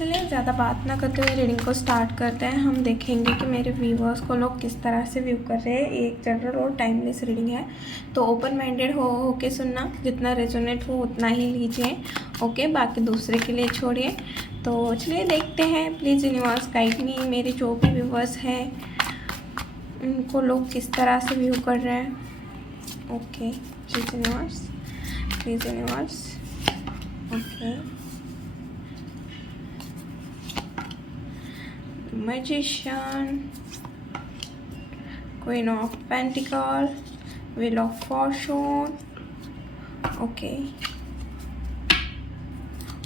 चलिए ज़्यादा बात ना करते हुए रीडिंग को स्टार्ट करते हैं। हम देखेंगे कि मेरे व्यूवर्स को लोग किस तरह से व्यू कर रहे हैं। एक जनरल और टाइमलेस रीडिंग है, तो ओपन माइंडेड हो के सुनना, जितना रेजोनेट हो उतना ही लीजिए। ओके, बाकी दूसरे के लिए छोड़िए। तो चलिए देखते हैं। प्लीज़ यूनिवर्स गाइड मी, मेरे जो भी व्यूवर्स हैं उनको लोग किस तरह से व्यू कर रहे हैं। Okay, please universe, please universe. Okay, Magician, Queen of Pentacles, Wheel of Fortune। Okay,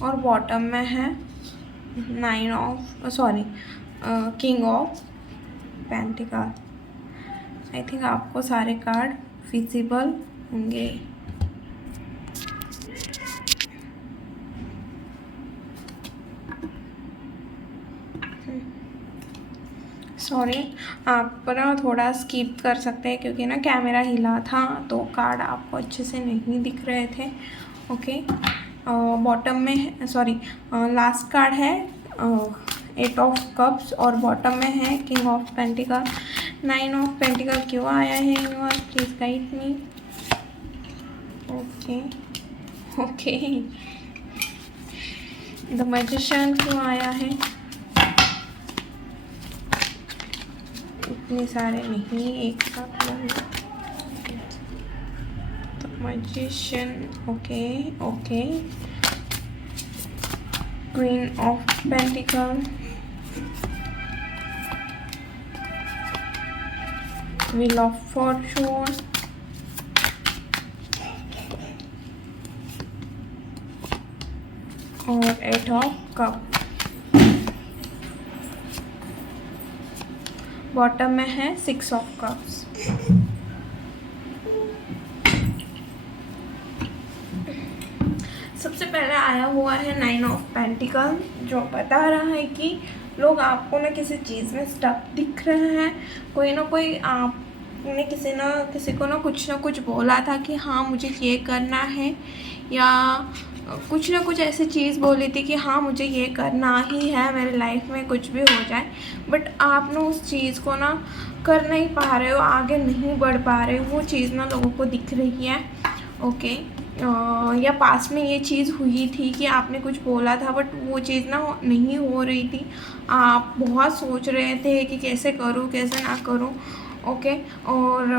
और बॉटम में है king of pentacle. I think आपको सारे कार्ड विजिबल होंगे। सॉरी, आप ना थोड़ा स्किप कर सकते हैं क्योंकि ना कैमरा हिला था तो कार्ड आपको अच्छे से नहीं दिख रहे थे। ओके, बॉटम में लास्ट कार्ड है 8 ऑफ कप्स और बॉटम में है king of pentacle. 9 of pentacle क्यों आया है universe, please guide me. Okay okay, the magician क्यों आया है। इतने सारे नहीं, एक साथ तो magician. Okay okay, queen of pentacle, wheel of Fortune, और 8 ऑफ कप। बॉटम में है 6 ऑफ कप्स। सबसे पहले आया हुआ है 9 ऑफ पेंटिकल, जो बता रहा है कि लोग आपको ना किसी चीज़ में स्टक दिख रहे हैं। कोई ना कोई आपने किसी को ना कुछ बोला था कि हाँ मुझे ये करना है, या कुछ ना कुछ ऐसी चीज़ बोली थी कि हाँ मुझे ये करना ही है मेरे लाइफ में, कुछ भी हो जाए। बट आप ना उस चीज़ को ना कर नहीं पा रहे हो, आगे नहीं बढ़ पा रहे हो। वो चीज़ ना लोगों को दिख रही है। ओके, या पास में ये चीज़ हुई थी कि आपने कुछ बोला था बट वो चीज़ ना नहीं हो रही थी। आप बहुत सोच रहे थे कि कैसे करूँ कैसे ना करूँ। ओके, और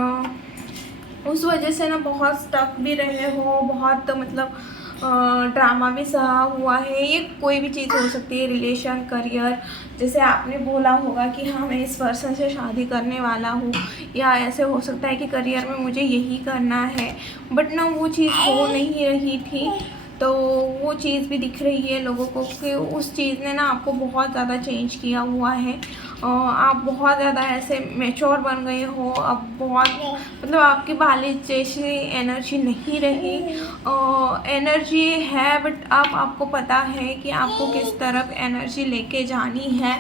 उस वजह से ना बहुत स्टक भी रहे हो, बहुत मतलब ड्रामा भी सहा हुआ है। ये कोई भी चीज़ हो सकती है, रिलेशन, करियर। जैसे आपने बोला होगा कि हाँ मैं इस पर्सन से शादी करने वाला हूँ, या ऐसे हो सकता है कि करियर में मुझे यही करना है, बट ना वो चीज़ हो नहीं रही थी। तो वो चीज़ भी दिख रही है लोगों को कि उस चीज़ ने ना आपको बहुत ज़्यादा चेंज किया हुआ है। आप बहुत ज़्यादा ऐसे मैच्योर बन गए हो। अब बहुत मतलब आपकी पहले जैसी एनर्जी नहीं रही। एनर्जी है बट अब आपको पता है कि आपको किस तरफ एनर्जी लेके जानी है,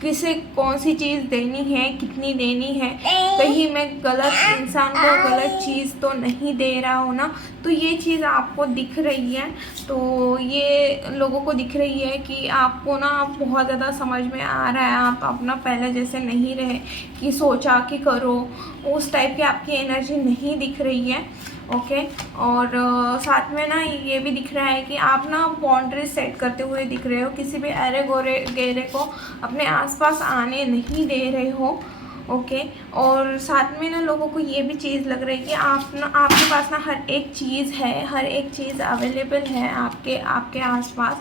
किसे कौन सी चीज़ देनी है, कितनी देनी है। कहीं मैं गलत इंसान को गलत चीज़ तो नहीं दे रहा हूँ ना। तो ये चीज़ आपको दिख रही है, तो ये लोगों को दिख रही है कि आपको ना बहुत ज़्यादा समझ में आ रहा है। आप अपना पहले जैसे नहीं रहे कि सोचा कि करो, उस टाइप की आपकी एनर्जी नहीं दिख रही है। ओके, और साथ में ना ये भी दिख रहा है कि आप ना बाउंड्री सेट करते हुए दिख रहे हो। किसी भी अरे गोरे गेरे को अपने आसपास आने नहीं दे रहे हो। ओके, और साथ में ना लोगों को ये भी चीज़ लग रही है कि आपके पास ना हर एक चीज़ है, हर एक चीज़ अवेलेबल है आपके आसपास।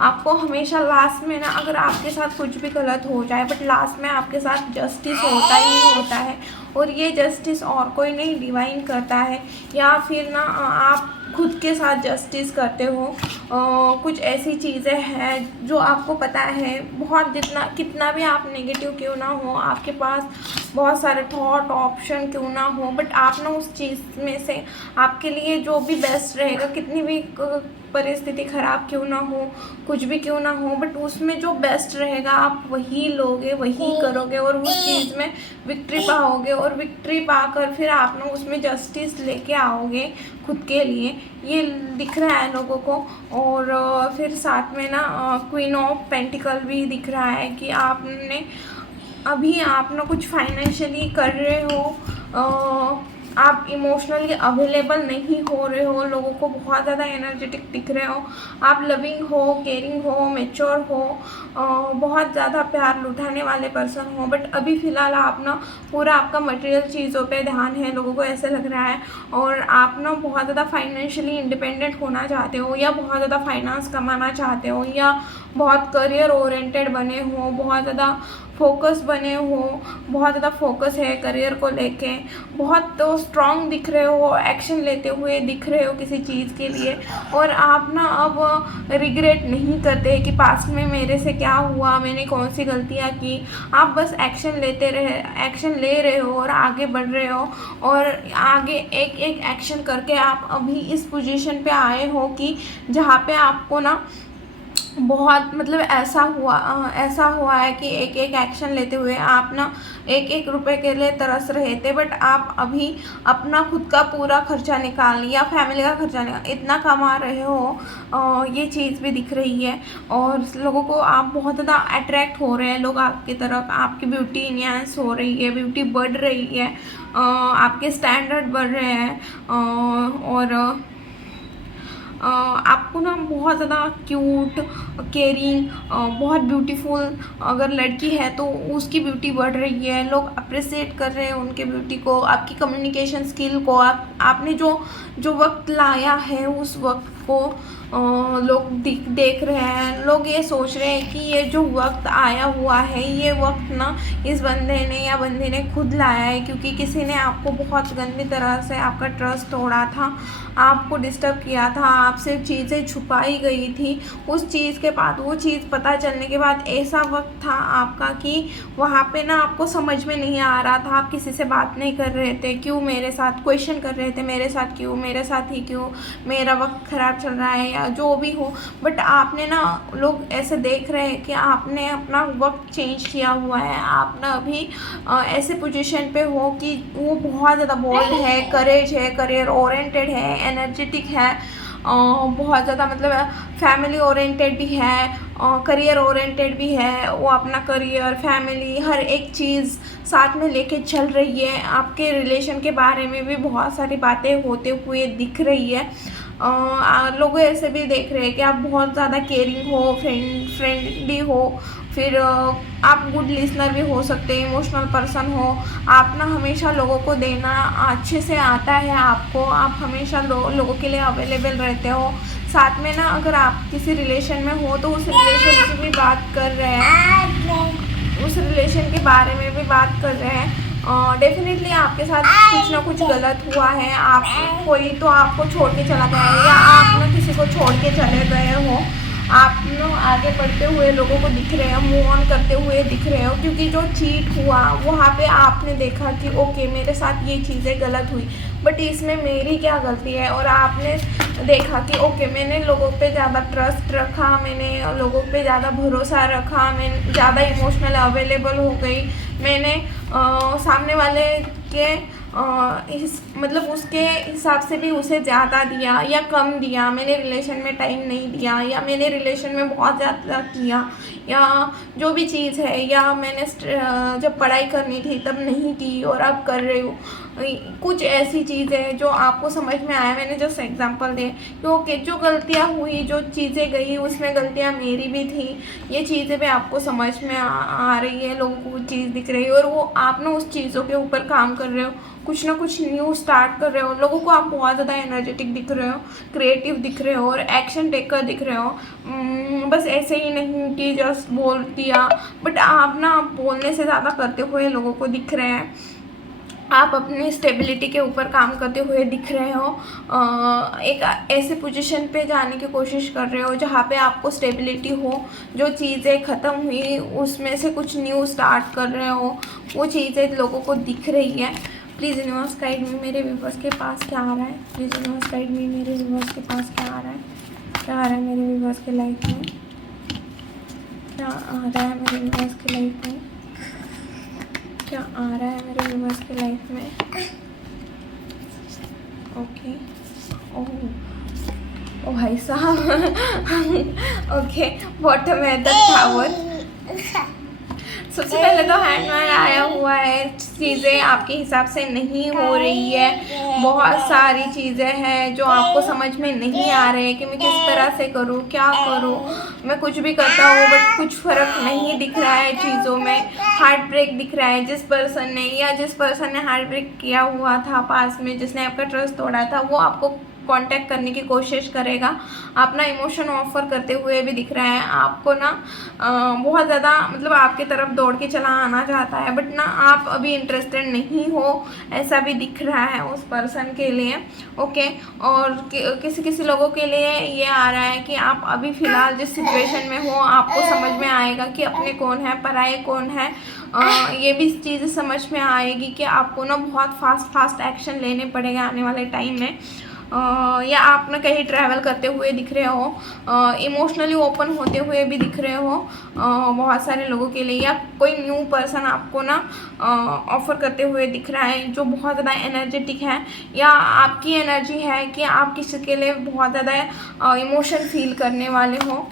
आपको हमेशा लास्ट में ना अगर आपके साथ कुछ भी गलत हो जाए बट लास्ट में आपके साथ जस्टिस होता ही होता है। और ये जस्टिस और कोई नहीं, डिवाइन करता है, या फिर ना आप खुद के साथ जस्टिस करते हो। कुछ ऐसी चीज़ें हैं जो आपको पता है, बहुत कितना भी आप नेगेटिव क्यों ना हो, आपके पास बहुत सारे थॉट ऑप्शन क्यों ना हो, बट आप ना उस चीज़ में से आपके लिए जो भी बेस्ट रहेगा, कितनी भी परिस्थिति ख़राब क्यों ना हो, कुछ भी क्यों ना हो, बट उसमें जो बेस्ट रहेगा आप वही लोगे, वही करोगे और उस चीज़ में विक्ट्री पाओगे। और विक्ट्री पाकर फिर आप ना उसमें जस्टिस लेके आओगे खुद के लिए, ये दिख रहा है लोगों को। और फिर साथ में ना क्वीन ऑफ पेंटिकल भी दिख रहा है कि आपने अभी आप ना कुछ फाइनेंशियली कर रहे हो, आप इमोशनली अवेलेबल नहीं हो रहे हो, लोगों को बहुत ज़्यादा एनर्जेटिक दिख रहे हो, आप लविंग हो, केयरिंग हो, मैच्योर हो, बहुत ज़्यादा प्यार लुटाने वाले पर्सन हो। बट अभी फ़िलहाल आप ना पूरा आपका मटेरियल चीज़ों पे ध्यान है, लोगों को ऐसे लग रहा है। और आप ना बहुत ज़्यादा फाइनेंशियली इंडिपेंडेंट होना चाहते हो, या बहुत ज़्यादा फाइनेंस कमाना चाहते हो, या बहुत करियर ओरिएंटेड बने हो, बहुत ज़्यादा फोकस बने हो, बहुत ज़्यादा फोकस है करियर को लेके, बहुत तो स्ट्रॉन्ग दिख रहे हो, एक्शन लेते हुए दिख रहे हो किसी चीज़ के लिए। और आप ना अब रिग्रेट नहीं करते कि पास्ट में मेरे से क्या हुआ, मैंने कौन सी गलतियाँ की। आप बस एक्शन ले रहे हो और आगे बढ़ रहे हो, और आगे एक एक एक्शन करके आप अभी इस पोजीशन पे आए हो कि जहाँ पे आपको ना बहुत मतलब ऐसा हुआ है कि एक एक एक्शन लेते हुए आप ना एक एक रुपए के लिए तरस रहे थे, बट आप अभी अपना खुद का पूरा खर्चा निकाल या फैमिली का खर्चा निकाल इतना कमा रहे हो, ये चीज़ भी दिख रही है। और लोगों को आप बहुत ज़्यादा अट्रैक्ट हो रहे हैं, लोग आपकी तरफ, आपकी ब्यूटी इन्हांस हो रही है, ब्यूटी बढ़ रही है, आपके स्टैंडर्ड बढ़ रहे हैं, और आपको ना बहुत ज़्यादा क्यूट, केयरिंग, बहुत ब्यूटीफुल अगर लड़की है तो उसकी ब्यूटी बढ़ रही है, लोग अप्रिसिएट कर रहे हैं उनके ब्यूटी को, आपकी कम्युनिकेशन स्किल को, आपने जो वक्त लाया है उस वक्त को लोग देख रहे हैं। लोग ये सोच रहे हैं कि ये जो वक्त आया हुआ है, ये वक्त ना इस बंदे ने या बंदी ने खुद लाया है, क्योंकि किसी ने आपको बहुत गंदी तरह से आपका ट्रस्ट तोड़ा था, आपको डिस्टर्ब किया था, आपसे चीज़ें छुपाई गई थी। उस चीज़ के बाद, वो चीज़ पता चलने के बाद ऐसा वक्त था आपका कि वहाँ पे ना आपको समझ में नहीं आ रहा था, आप किसी से बात नहीं कर रहे थे, क्यों मेरे साथ, क्वेश्चन कर रहे थे मेरे साथ क्यों, मेरे साथ ही क्यों, मेरा वक्त ख़राब चल रहा है या जो भी हो। बट आपने ना, लोग ऐसे देख रहे हैं कि आपने अपना वक्त चेंज किया हुआ है, आप ना अभी ऐसे पोजीशन पे हो कि वो बहुत ज़्यादा बोल्ड है, करेज है, करियर ओरिएंटेड है, एनर्जेटिक है, बहुत ज़्यादा मतलब फैमिली ओरिएंटेड भी है, करियर ओरिएंटेड भी है। वो अपना करियर, फैमिली, हर एक चीज़ साथ में लेके चल रही है। आपके रिलेशन के बारे में भी बहुत सारी बातें होते हुए दिख रही है। लोग ऐसे भी देख रहे हैं कि आप बहुत ज़्यादा केयरिंग हो, फ्रेंडली हो, फिर आप गुड लिसनर भी हो सकते हैं, इमोशनल पर्सन हो, आप ना हमेशा लोगों को देना अच्छे से आता है आपको, आप हमेशा लोगों के लिए अवेलेबल रहते हो। साथ में ना अगर आप किसी रिलेशन में हो तो उस रिलेशन की भी बात कर रहे हैं, उस रिलेशन के बारे में भी बात कर रहे हैं। डेफिनेटली आपके साथ कुछ ना कुछ गलत हुआ है, आप कोई तो आपको छोड़ के चला गया है, या आप ना किसी को छोड़ के चले गए हो, आप लोग आगे बढ़ते हुए लोगों को दिख रहे हो, मूव ऑन करते हुए दिख रहे हो, क्योंकि जो चीट हुआ वहाँ पे आपने देखा कि ओके मेरे साथ ये चीज़ें गलत हुई, बट इसमें मेरी क्या गलती है। और आपने देखा कि ओके मैंने लोगों पे ज़्यादा ट्रस्ट रखा, मैंने लोगों पे ज़्यादा भरोसा रखा, मैं ज़्यादा इमोशनल अवेलेबल हो गई, मैंने सामने वाले के मतलब उसके हिसाब से भी उसे ज़्यादा दिया या कम दिया, मैंने रिलेशन में टाइम नहीं दिया, या मैंने रिलेशन में बहुत ज़्यादा किया, या जो भी चीज़ है, या मैंने जब पढ़ाई करनी थी तब नहीं की और अब कर रही हूँ। कुछ ऐसी चीज़ें जो आपको समझ में आया, मैंने जस्ट एग्जांपल दिए क्योंकि जो गलतियाँ हुई, जो चीज़ें गई, उसमें गलतियाँ मेरी भी थी, ये चीज़ें भी आपको समझ में आ रही है, लोगों को वो चीज़ दिख रही है, और वो आप ना उस चीज़ों के ऊपर काम कर रहे हो, कुछ ना कुछ न्यू स्टार्ट कर रहे हो। लोगों को आप बहुत ज़्यादा एनर्जेटिक दिख रहे हो, क्रिएटिव दिख रहे हो, और एक्शन टेकर दिख रहे हो। बस ऐसे ही नहीं कि जस्ट बोल दिया, बट आप ना बोलने से ज़्यादा करते हुए लोगों को दिख रहे हैं। आप अपनी स्टेबिलिटी के ऊपर काम करते हुए दिख रहे हो, एक ऐसे पोजीशन पे जाने की कोशिश कर रहे हो जहाँ पे आपको स्टेबिलिटी हो, जो चीज़ें ख़त्म हुई उसमें से कुछ न्यू स्टार्ट कर रहे हो, वो चीज़ें लोगों को दिख रही है। प्लीज़ यूनिवर्स गाइड मी, मेरे व्यूवर्स के पास क्या आ रहा है, प्लीज़ यूनिवर्स गाइड मी, मेरे व्यूवर्स के पास क्या आ रहा है, क्या आ रहा है मेरे व्यूवर्स के लाइफ में, क्या आ रहा है मेरे व्यूवर्स के लाइफ में, क्या आ रहा है मेरे व्यूवर्स के लाइफ में। ओके ओ भाई साहब ओके, बॉटम है द टावर। सबसे पहले तो हैंड में आया हुआ है, चीज़ें आपके हिसाब से नहीं हो रही है, बहुत सारी चीज़ें हैं जो आपको समझ में नहीं आ रहे कि मैं किस तरह से करूँ, क्या करूँ। मैं कुछ भी करता हूँ बट कुछ फ़र्क नहीं दिख रहा है चीज़ों में। हार्ट ब्रेक दिख रहा है, जिस पर्सन ने हार्ट ब्रेक किया हुआ था पास में, जिसने आपका ट्रस्ट तोड़ा था, वो आपको कांटेक्ट करने की कोशिश करेगा। अपना इमोशन ऑफर करते हुए भी दिख रहा है आपको ना, बहुत ज़्यादा मतलब आपके तरफ दौड़ के चला आना चाहता है, बट ना आप अभी इंटरेस्टेड नहीं हो, ऐसा भी दिख रहा है उस पर्सन के लिए। ओके, और किसी लोगों के लिए ये आ रहा है कि आप अभी फ़िलहाल जिस सिचुएशन में हो, आपको समझ में आएगा कि अपने कौन है, पराये कौन है। ये भी चीज़ समझ में आएगी कि आपको ना बहुत फास्ट एक्शन लेने पड़ेगा आने वाले टाइम में। या आप ना कहीं ट्रैवल करते हुए दिख रहे हो, इमोशनली ओपन होते हुए भी दिख रहे हो बहुत सारे लोगों के लिए, या कोई न्यू पर्सन आपको ना ऑफ़र करते हुए दिख रहा है जो बहुत ज़्यादा एनर्जेटिक है, या आपकी एनर्जी है कि आप किसी के लिए बहुत ज़्यादा इमोशन फील करने वाले हो।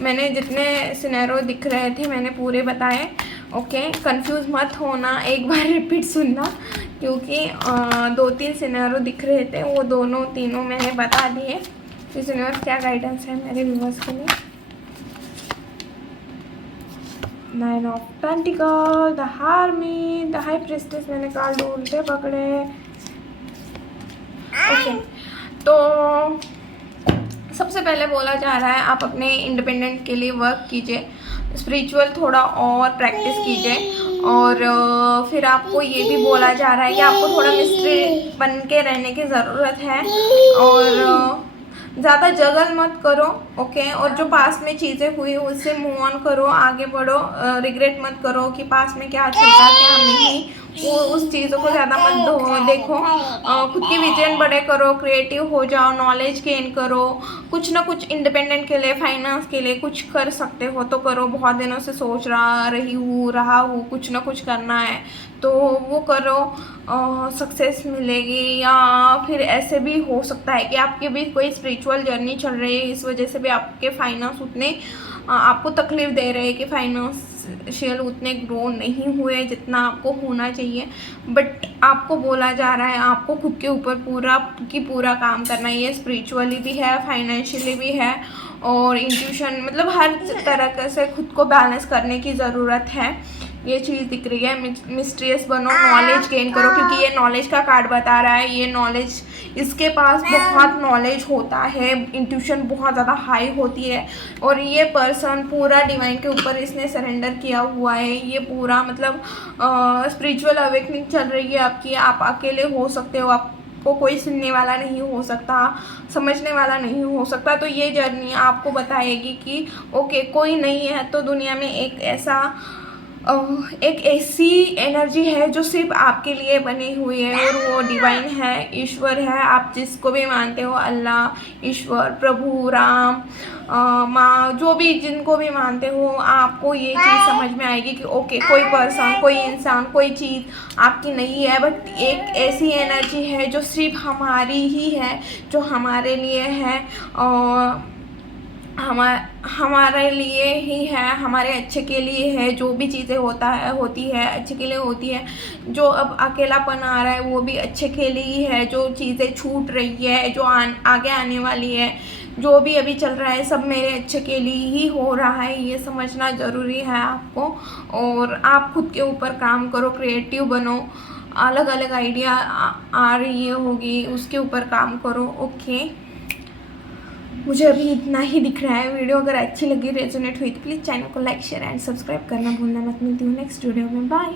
मैंने जितने सिनेरियो दिख रहे थे मैंने पूरे बताए। ओके, कंफ्यूज मत होना, एक बार रिपीट सुनना, क्योंकि 2-3 सिनेरियो दिख रहे थे, वो तीनों मैंने बता दिए। इस यूनिवर्स क्या गाइडेंस है मेरे व्यूअर्स के लिए। 9 of pentacle, the army, the high priestess, मैंने कार्ड उल्टे पकड़े। ओके, तो सबसे पहले बोला जा रहा है आप अपने इंडिपेंडेंट के लिए वर्क कीजिए, स्पिरिचुअल थोड़ा और प्रैक्टिस कीजिए, और फिर आपको ये भी बोला जा रहा है कि आपको थोड़ा मिस्ट्री बन के रहने की ज़रूरत है, और ज़्यादा जगल मत करो। ओके, और जो पास में चीज़ें हुई उससे मूव ऑन करो, आगे बढ़ो, रिग्रेट मत करो कि पास में क्या चलता क्या नहीं, वो उस चीज़ों को ज़्यादा मत देखो। खुद की विजन बड़े करो, क्रिएटिव हो जाओ, नॉलेज गेन करो, कुछ ना कुछ इंडिपेंडेंट के लिए, फाइनेंस के लिए कुछ कर सकते हो तो करो। बहुत दिनों से सोच रहा हूँ कुछ ना कुछ करना है तो वो करो, सक्सेस मिलेगी। या फिर ऐसे भी हो सकता है कि आपके भी कोई स्पिरिचुअल जर्नी चल रही है, इस वजह से भी आपके फाइनेंस उतने आपको तकलीफ़ दे रहे हैं कि फाइनेंशियल उतने ग्रो नहीं हुए जितना आपको होना चाहिए। बट आपको बोला जा रहा है आपको खुद के ऊपर पूरा काम करना है। ये स्पिरिचुअली भी है, फाइनेंशियली भी है, और इंट्यूशन, मतलब हर तरह से खुद को बैलेंस करने की ज़रूरत है। ये चीज़ दिख रही है। मिस्ट्रियस बनो, नॉलेज गेन करो, क्योंकि ये नॉलेज का कार्ड बता रहा है। ये नॉलेज, इसके पास बहुत नॉलेज होता है, इंट्यूशन बहुत ज़्यादा हाई होती है, और ये पर्सन पूरा डिवाइन के ऊपर इसने सरेंडर किया हुआ है। ये पूरा मतलब स्पिरिचुअल अवेकनिंग चल रही है आपकी। आप अकेले हो सकते हो, आपको कोई सुनने वाला नहीं हो सकता, समझने वाला नहीं हो सकता। तो ये जर्नी आपको बताएगी कि ओके, कोई नहीं है तो दुनिया में एक ऐसी एनर्जी है जो सिर्फ आपके लिए बनी हुई है, और वो डिवाइन है, ईश्वर है। आप जिसको भी मानते हो, अल्लाह, ईश्वर, प्रभु, राम, माँ, जो भी जिनको भी मानते हो, आपको ये चीज़ समझ में आएगी कि ओके, कोई पर्सन, कोई इंसान, कोई चीज़ आपकी नहीं है, बट एक ऐसी एनर्जी है जो सिर्फ हमारी ही है, जो हमारे लिए है, हमारे लिए ही है, हमारे अच्छे के लिए है। जो भी चीज़ें होती है अच्छे के लिए होती है। जो अब अकेलापन आ रहा है वो भी अच्छे के लिए ही है। जो चीज़ें छूट रही है, जो आगे आने वाली है, जो भी अभी चल रहा है, सब मेरे अच्छे के लिए ही हो रहा है। ये समझना ज़रूरी है आपको। और आप खुद के ऊपर काम करो, क्रिएटिव बनो, अलग अलग आइडिया आ रही होगी, उसके ऊपर काम करो। ओके, मुझे अभी इतना ही दिख रहा है। वीडियो अगर अच्छी लगी, रेजोनेट हुई, तो प्लीज़ चैनल को लाइक, शेयर एंड सब्सक्राइब करना भूलना मत। मिलती हूँ नेक्स्ट वीडियो में। बाय।